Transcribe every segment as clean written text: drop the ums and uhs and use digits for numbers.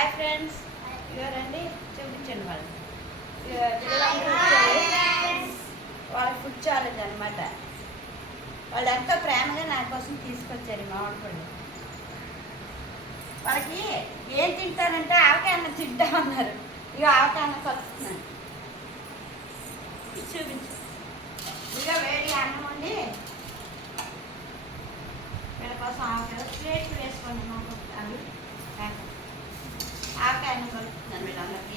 Hi friends, ఇవరండి చూపించండి వాళ్ళు. వాళ్ళ ఫుడ్ ఛాలెంజ్ అనమాట. వాళ్ళు ఎంతో ప్రేమగా నా కోసం తీసుకొచ్చారు మామిడి పళ్ళు. వాళ్ళకి ఏం తింటానంటే ఆవకాయ అన్నం తింటామన్నారు. ఇక ఆవకాయ అన్నం కలుపుతున్నాను, చూపించు. ఇక వేడి అన్నం వండి వీళ్ళ కోసం ఆవకాయ ప్లేట్లు వేసుకోండి. మాకు అవి ఆవకాయ అన్నం కలుపుతున్నాను వీళ్ళందరికీ.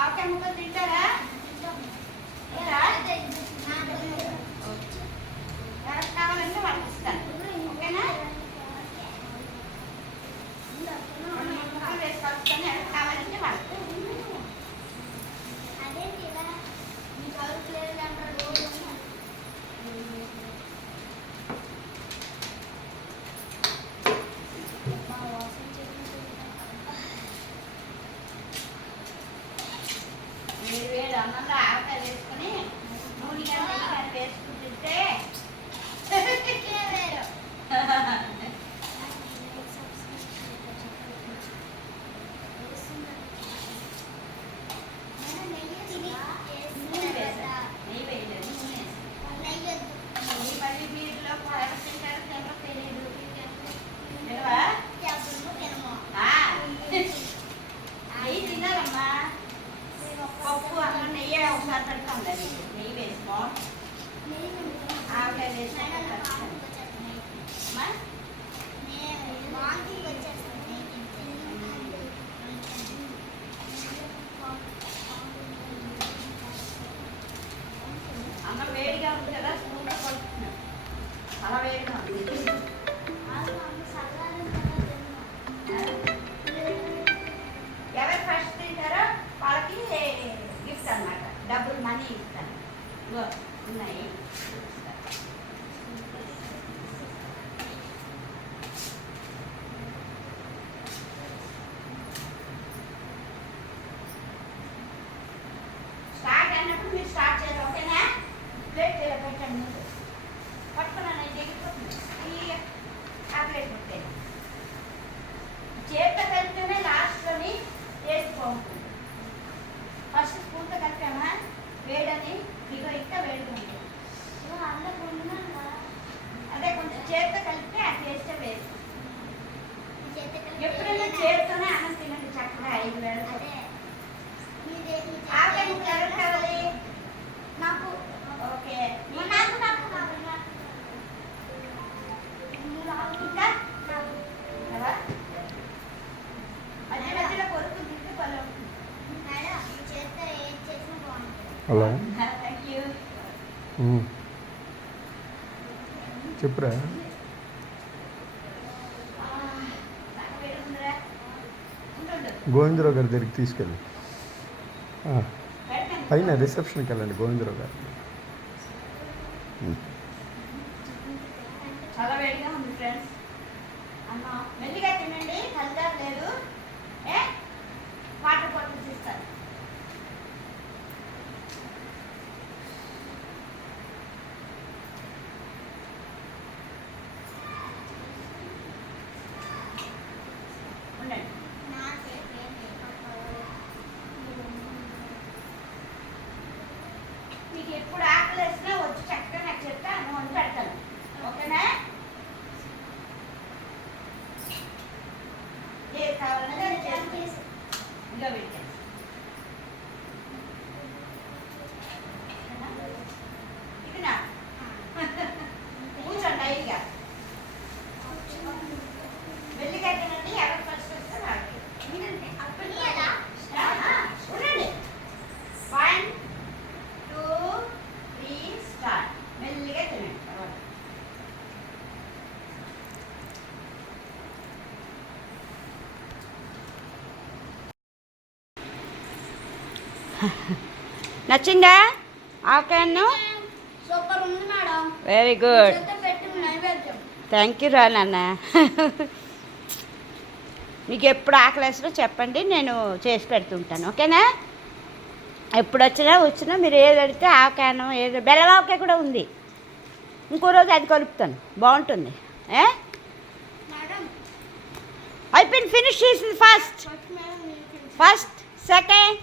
ఆవకాయ ముక్కలు తింటారా? ఎవరికి కావాలంటే వాళ్ళకి ఇస్తాను, ఓకేనా? ముక్కలు వేసి కలుపుతాను, ఎవరికి కావాలంటే వాళ్ళకి. వేడి అన్నంలో ఆవకాయ వేసుకొని నూనె కానీ వేసుకుని తింటే తినాలమ్మా. పప్పు అన్నం నెయ్యి ఒకసారి పెడతాం, నెయ్యి వేసుకో. ఆవకాయ వేసి అన్నం వేడిగా ఉంది కదా, స్పూన్తో కలుపుతున్నాం. చాలా వేడిగా ఉంది. ఎవరు ఫస్ట్ తింటారో వాళ్ళకి గిఫ్ట్ అన్నమాట, డబ్బులు మనీ ఇస్తాను. ఉన్నాయి. స్టార్ట్ అన్నప్పుడు మీరు స్టార్ట్ చేయాలి, ఓకేనా? ప్లేట్ పెట్టండి, ముందు పట్టుకున్నాను. అయితే ఎగిరిపోతుంది ఆ ప్లేట్ పెట్టండి. చేతితో కలిపితేనే లాస్ట్లోని టేస్ట్ బాగుంటుంది. ఫస్ట్ స్పూన్తో కలిపామా వేడని, ఇగో ఇంకా వేడిగా ఉంటుంది. అదే కొంచెం చేతితో కలిపితే ఆ టేస్ట్ వేరు. ఎప్పుడైనా చేతితోనే అన్నం తినండి చక్కగా 5 వేలు. ఆవకాయ ముక్కలు ఎవరికి కావాలి? నాకు. ఓకే, నాకు నాకు ఇంకా కదా మధ్య మధ్యలో కొరుకు తింటే పలు. Hello, thank you. చెప్పురా. గోవిందరావు గారి దగ్గరికి తీసుకెళ్ళి పైన రిసెప్షన్కి వెళ్ళండి. గోవిందరావు గారు చాలా వేడిగా ఉంది ఫ్రెండ్స్. అమ్మ మెల్లిగా తినండి, చల్లగా లేదు. వాటర్ బాటిల్స్ ఇస్తారు. ఉండండి. మీకు ఎప్పుడు ఆకలి వేసినా వచ్చి చక్కగా నాకు చెప్తే అన్నం వండి పెడతాను, ఓకేనా? ఏది కావాలన్నా అది చేసి ఇంకా పెట్టాను. ఇదినా కూర్చోండి ఐదుగా. వెళ్ళిగా తినండి, ఎవరు ఫస్ట్ వస్తే నాకు ఉండండి. 1 2 3 స్టార్ట్. మెల్లిగా తినండి. నచ్చిందా ఆవకాయను? సూపర్ ఉంది మేడం. Very good. చేత పెట్టిన నైవేద్యం. థ్యాంక్ యూ రా నాన్న. మీకు ఎప్పుడు ఆకలేసినా చెప్పండి, నేను చేసి పెడుతుంటాను. ఓకేనా? ఎప్పుడు వచ్చినా మీరు ఏది అడిగితే ఆవకాయను, ఏదో బెల్లం ఆవకాయ కూడా ఉంది. ఇంకో రోజు అది కలుపుతాను, బాగుంటుంది. మేడం అయిపోయింది, ఫినిష్ చేసింది. ఫస్ట్ ఫస్ట్ మేడం మీరు ఫస్ట్ సెకండ్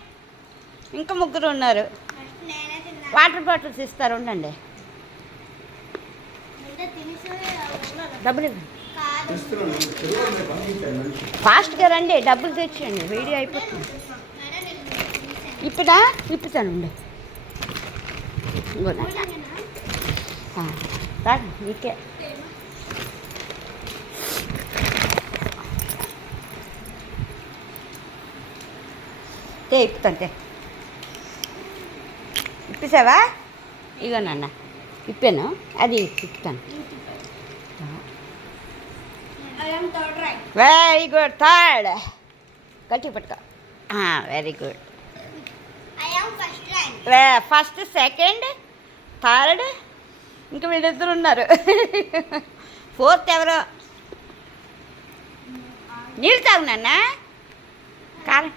ఇంకా ముగ్గురు ఉన్నారు. ఫస్ట్ నేనే తిన్నా. వాటర్ బాటిల్స్ ఇస్తారు, ఉండండి. అంటే తినేసే ఉన్నారు. డబ్బులు ఇవ్వండి. కాదు ఫాస్ట్గా రండి, డబ్బులు తెచ్చేయండి, వీడియో అయిపోతుంది. మేడం నేను తినేసాను. ఇప్పుతాను ఉండు. ఇంకో నాన్న. తాగు, నీకే. ఇప్పుతాంటే ఇప్పేసావా? ఇగో నాన్న ఇప్పాను, అది ఇప్పుతాను. I am third rank. Very good. Third గట్టి పట్టుకో. Very good. I am first rank. First second third ఇంకా వీళ్ళిద్దరు ఉన్నారు. ఫోర్త్ ఎవరో. నీళ్ళు తాగు నాన్న. కారం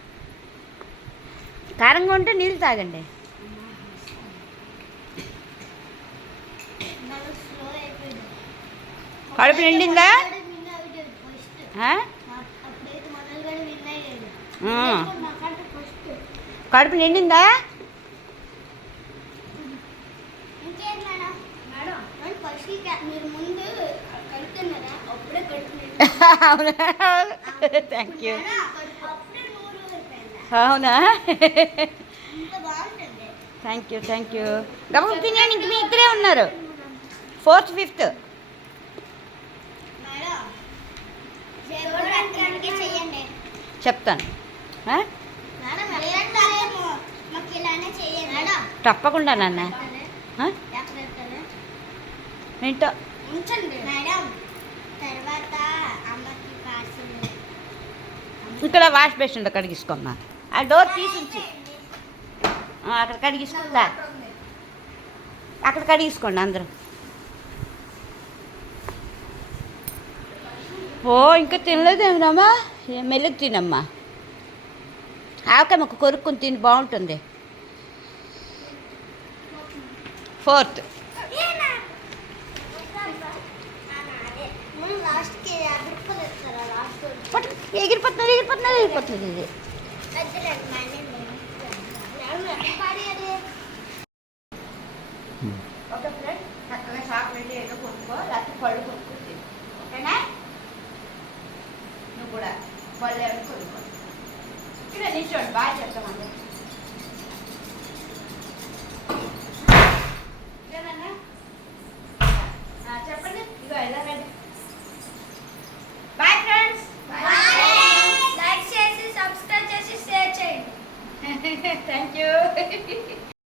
కారంగా ఉంటే నీళ్ళు తాగండి. నాకు స్లో అయిపోయింది. కడుపు నిండిందా? విన్ అయ్యాడు ఫస్ట్. ఆ? అప్పుడైతే మొదలుగాడు విన్ అయ్యాడు. ఆ. నాకంటే ఫస్ట్. కడుపు నిండిందా? ఇంకేం మేడం? మేడం నేను ఫస్ట్ మీరు ముందు కడుతున్నారా? అప్పుడే కడుతున్నాను. అవునా? Thank you. అప్పుడే నూరు అయిపోయిందా? అవునా? ఇంత బాగుంటుంది. Thank you. డబ్బులు తినేయండి, ఇంక మీ ఇద్దరే ఉన్నారు. Fourth fifth. మేడం జయగోరానికి చెయ్యండి. చెప్తాను. ఆ? మేడం వెళ్ళట్లేము. మాకు ఇలానే చెయ్యండి. మేడం తప్పకుండా నాన్న. ఆ? ఎక్కడ పెట్టాలి? ఏంటో ఉంచండి. మేడం తర్వాత అమ్మకి పార్సల్. ఇక్కడ వాష్ బేసిన్లో కడిగిసుకోమ్మా. ఆ డోర్ తీసుంచి అక్కడ కడిగిసుకుందా? అక్కడ కడిగిసుకోండి అందరూ. ఓ ఇంకా తినలేదేమిరామా? మెల్లికి తినమ్మా. ఆవకాయ మొక్క కొరుక్కుని తిని బాగుంటుంది. ఫోర్త్. లాస్ట్కి అభిప్రాయం ఇస్తారా? లాస్ట్ ఎగిరిపోతున్నది ఇది. ఓకే ఫ్రెండ్, చక్కగా షాప్ వెళ్ళి ఏదో కొనుక్కో, లేకపోతే పళ్ళు కొనుక్కో తిను. ఓకేనా? నువ్వు కూడా పళ్ళు ఏమైనా కొనుక్కో. ఇక్కడ నిల్చోండి, బాగా చెప్తాం అందరూ.